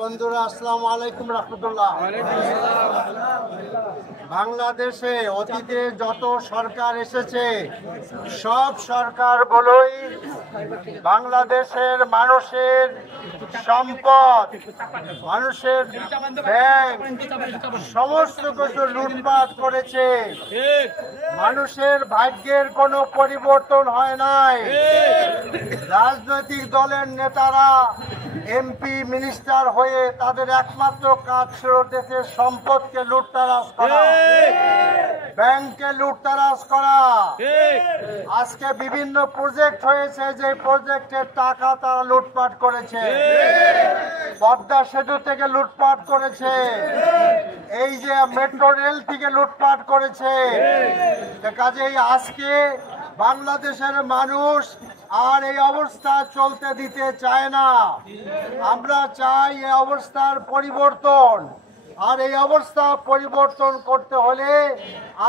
বন্ধুরা, আসসালামু আলাইকুম রহমতুল্লাহ। বাংলাদেশে অতীতে যত সরকার এসেছে সব সরকারগুলোই বাংলাদেশের মানুষের সম্পদ, মানুষের ব্যাংক সমস্ত কিছু লুটপাট করেছে। মানুষের ভাগ্যের কোনো পরিবর্তন হয় নাই। রাজনৈতিক দলের নেতারা এমপি মিনিস্টার হয়ে তাদের একমাত্র কাজ ছিল দেশের সম্পদকে লুটতারাজ করা, ব্যাংকে লুটতারাজ করা। আজকে বিভিন্ন প্রজেক্ট হয়েছে, যে প্রজেক্টের টাকা তারা লুটপাট করেছে। পদ্মা সেতু থেকে লুটপাট করেছে, এই যে মেট্রো রেল থেকে লুটপাট করেছে। কাজেই আজকে বাংলাদেশের মানুষ আর এই অবস্থা চলতে দিতে চায় না। আমরা চাই এই অবস্থার পরিবর্তন। আর এই অবস্থা পরিবর্তন করতে হলে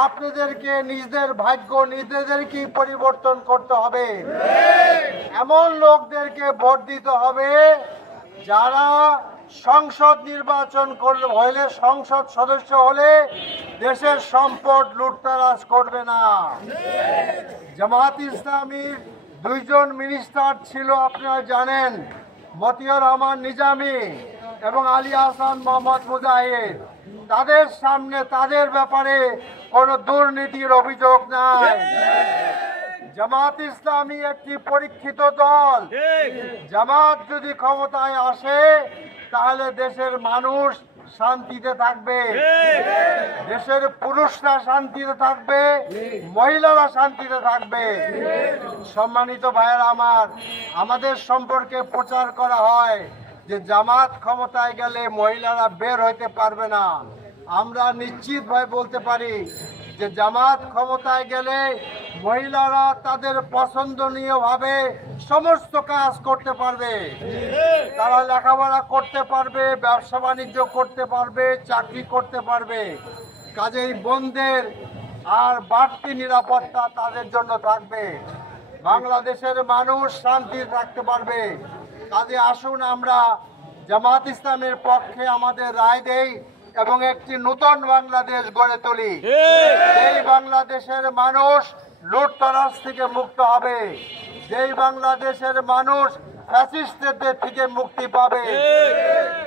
আপনাদেরকে নিজেদের ভাগ্য নিজেদেরকেই পরিবর্তন করতে হবে। এমন লোকদেরকে ভোট দিতে হবে যারা সংসদ নির্বাচন করলে হলে, সংসদ সদস্য হলে দেশের সম্পদ লুটতারাজ করবে না। জামাত ইসলামীর দুইজন মিনিস্টার ছিল, আপনারা জানেন, মতিউর রহমান নিজামী এবং আলী আহসান মোহাম্মদ মুজাহিদ। তাদের সামনে তাদের ব্যাপারে কোনো দুর্নীতির অভিযোগ নাই। জামাত ইসলামী একটি পরীক্ষিত দল। জামাত যদি ক্ষমতায় আসে তাহলে দেশের মানুষ শান্তিতে থাকবে, দেশের পুরুষরা শান্তিতে থাকবে, মহিলারা শান্তিতে থাকবে। সম্মানিত ভাইয়েরা আমার, আমাদের সম্পর্কে প্রচার করা হয় যে জামাত ক্ষমতায় গেলে মহিলারা বের হইতে পারবে না। আমরা নিশ্চিতভাবে বলতে পারি যে জামাত ক্ষমতায় গেলে মহিলারা তাদের পছন্দনীয়ভাবে সমস্ত কাজ করতে পারবে। তারা লেখাপড়া করতে পারবে, ব্যবসা বাণিজ্য করতে পারবে, চাকরি করতে পারবে। কাজেই বোনদের আর বাড়তি নিরাপত্তা তাদের জন্য থাকবে। বাংলাদেশের মানুষ শান্তি থাকতে পারবে। কাজে আসুন আমরা জামাত ইসলামের পক্ষে আমাদের রায় দেই এবং একটি নতুন বাংলাদেশ গড়ে তুলি। এই বাংলাদেশের মানুষ লুটতরাজ থেকে মুক্ত হবে, যেই বাংলাদেশের মানুষ ফ্যাসিস্টদের থেকে মুক্তি পাবে।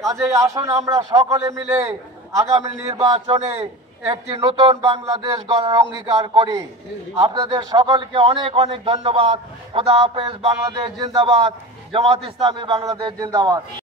কাজেই আসুন আমরা সকলে মিলে আগামী নির্বাচনে একটি নতুন বাংলাদেশ গড়ার অঙ্গীকার করি। আপনাদের সকলকে অনেক অনেক ধন্যবাদ। খোদা হাফেজ। বাংলাদেশ জিন্দাবাদ। জামাত ইসলামী বাংলাদেশ জিন্দাবাদ।